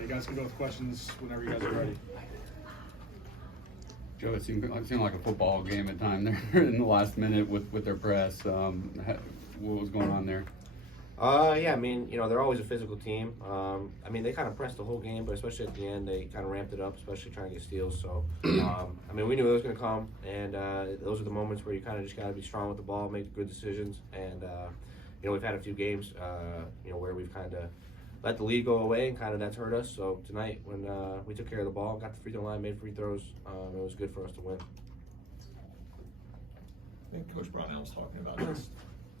You guys can go with questions whenever you guys are ready. Joe, it seemed like a football game at time there in the last minute with their press. What was going on there? Yeah, I mean, they're always a physical team. I mean, they kind of pressed the whole game, but especially at the end, they kind of ramped it up, especially trying to get steals. So, I mean, we knew it was going to come, and those are the moments where you kind of just got to be strong with the ball, make good decisions. And, we've had a few games, where we've kind of let the lead go away, and kind of that's hurt us. So tonight, when we took care of the ball, got the free throw line, made free throws, it was good for us to win. I think Coach Brownell was talking about this.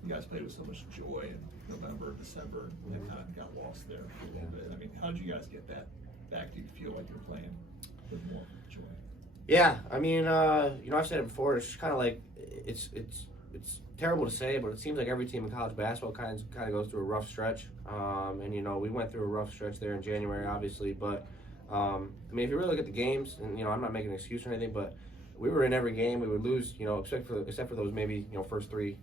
You guys played with so much joy in November, December, and kind of got lost there for a little bit. I mean, how did you guys get that back? Do you feel like you're playing with more joy? Yeah, I mean, I've said it before. It's kind of like it's terrible to say, but it seems like every team in college basketball kind of goes through a rough stretch. And we went through a rough stretch there in January, obviously. But I mean, if you really look at the games, and I'm not making an excuse or anything, but we were in every game. We would lose, except for those maybe first three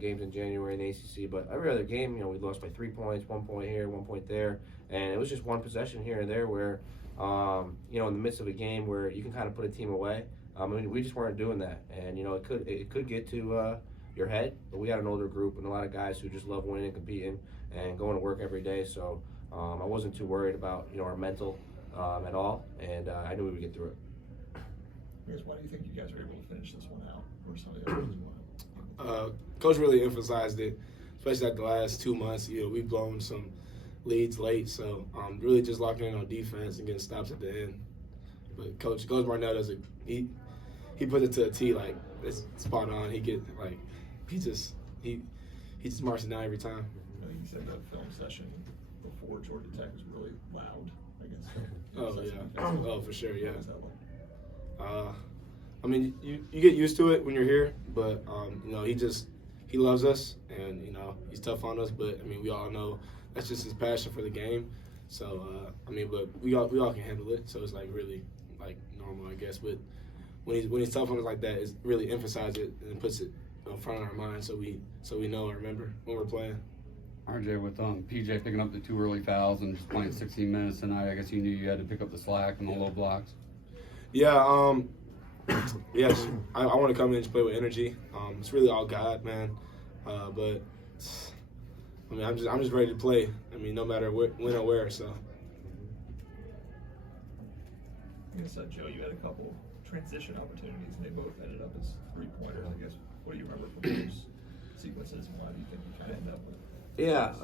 games in January in the ACC. But every other game, we lost by 3 points, 1 point here, 1 point there, and it was just one possession here and there where, in the midst of a game where you can kind of put a team away. I mean, we just weren't doing that, and it could get to your head. But we got an older group and a lot of guys who just love winning and competing and going to work every day. So I wasn't too worried about our mental at all, and I knew we would get through it. I guess, why do you think you guys were able to finish this one out, or some of the others won? Coach really emphasized it, especially at the last 2 months. We've blown some leads late, so really just locking in on defense and getting stops at the end. But Coach Barnett does it. He puts it to a T, like it's spot on. He just marks it down every time. I think you said the film session before Georgia Tech was really loud. I guess. Oh yeah. Oh for sure. Yeah. What was that like? I mean, you get used to it when you're here, but he loves us, and he's tough on us. But I mean, we all know that's just his passion for the game. So but we all can handle it. So it's like really like normal, I guess. But when he's tough on us like that, it's really emphasize it and puts it in front of our mind, so we know and remember when we're playing. RJ, with PJ picking up the 2 early fouls and just playing 16 minutes tonight, I guess you knew you had to pick up the slack and the low blocks. Yeah, yes. I want to come in and just play with energy. It's really all God, man. But I mean, I'm just ready to play. I mean, no matter when or where. So. I guess, Joe, you had a couple transition opportunities, and they both ended up as 3-pointers. I guess, what do you remember from those sequences, and why do you think you kind of end up with? Yeah,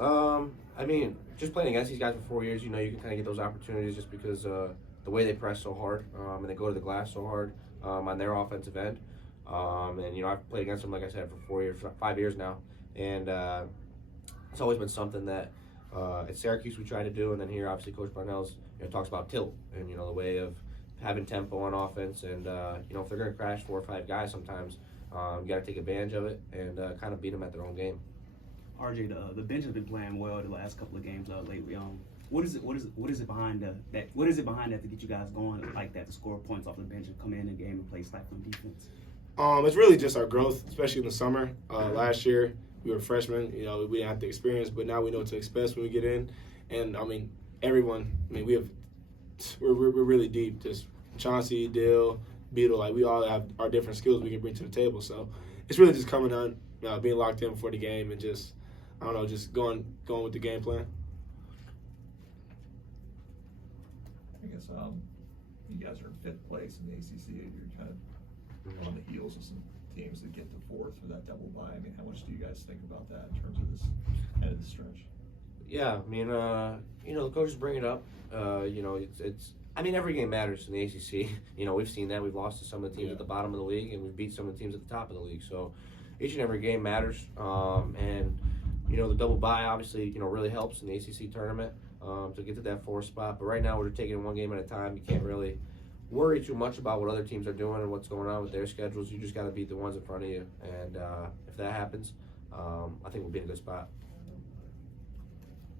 I mean, just playing against these guys for 4 years, you can kind of get those opportunities just because the way they press so hard and they go to the glass so hard on their offensive end. And, I've played against them, like I said, for 5 years now. And it's always been something that at Syracuse we try to do. And then here, obviously, Coach Barnell's talks about tilt and, the way of having tempo on offense. And, if they're going to crash 4 or 5 guys sometimes, you got to take advantage of it and kind of beat them at their own game. RJ, the bench has been playing well the last couple of games lately. What is it behind that? What is it behind that to get you guys going like that, to score points off the bench and come in the game and play stifling defense? It's really just our growth, especially in the summer. Last year we were freshmen, we didn't have the experience, but now we know what to expect when we get in. And I mean, everyone. I mean, we're really deep. Just Chauncey, Dill, Beetle, like we all have our different skills we can bring to the table. So it's really just coming on, being locked in before the game and just going with the game plan. I guess you guys are in 5th place in the ACC. You're kind of on the heels of some teams that get to 4th for that double bye. I mean, how much do you guys think about that in terms of this end of the stretch? Yeah, I mean, the coaches bring it up. I mean, every game matters in the ACC. We've seen that. We've lost to some of the teams at the bottom of the league, and we've beat some of the teams at the top of the league. So each and every game matters. And the double bye obviously, really helps in the ACC tournament to get to that 4th spot. But right now, we're taking it one game at a time. You can't really worry too much about what other teams are doing and what's going on with their schedules. You just got to beat the ones in front of you. And if that happens, I think we'll be in a good spot.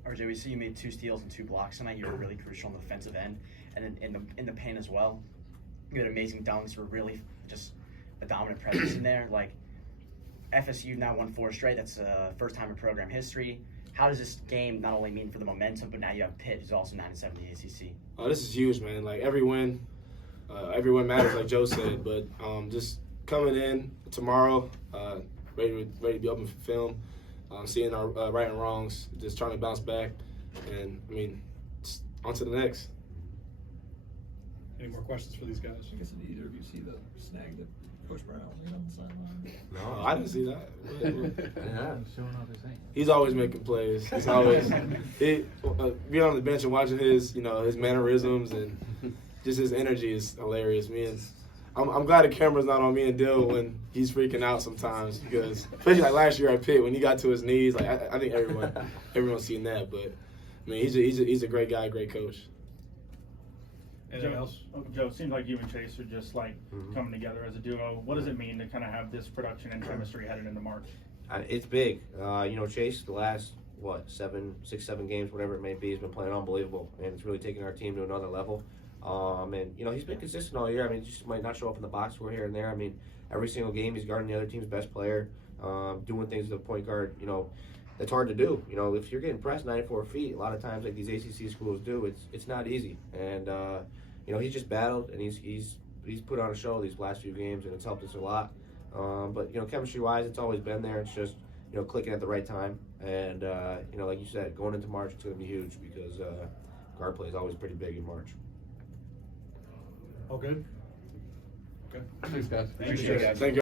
RJ, we see you made 2 steals and 2 blocks tonight. You were really crucial on the defensive end, and then in the paint as well. You had amazing dunks. You were really just a dominant presence in there. Like, FSU now won 4 straight. That's first time in program history. how does this game not only mean for the momentum, but now you have Pitt, who's also 9-7 in the ACC? Oh, this is huge, man. Like every win matters, like Joe said. But just coming in tomorrow, ready to be open for film, seeing our right and wrongs, just trying to bounce back, and I mean, on to the next. Any more questions for these guys? I guess did either of you see the snag that Coach Brown made on the sideline? No, I didn't see that. Yeah. He's always making plays. He's always being on the bench and watching his his mannerisms and just his energy is hilarious. I'm glad the camera's not on me and Dill when he's freaking out sometimes, because especially like last year at Pitt when he got to his knees. Like I think everyone's seen that. But I mean, he's a great guy, great coach. Anything else? Joe, it seems like you and Chase are just like coming together as a duo. What does it mean to kind of have this production and chemistry headed into March? It's big. Chase, the last, 6-7 games, whatever it may be, has been playing unbelievable, and it's really taking our team to another level. And he's been consistent all year. I mean, he just might not show up in the box score here and there. I mean, every single game he's guarding the other team's best player, doing things with the point guard, that's hard to do. If you're getting pressed 94 feet, a lot of times like these ACC schools do, it's not easy. And, he's just battled, and he's put on a show these last few games, and it's helped us a lot. But chemistry-wise, it's always been there. It's just, clicking at the right time. And, like you said, going into March, it's going to be huge because guard play is always pretty big in March. All good? Okay. Thanks, guys. Appreciate it, guys. Thank you.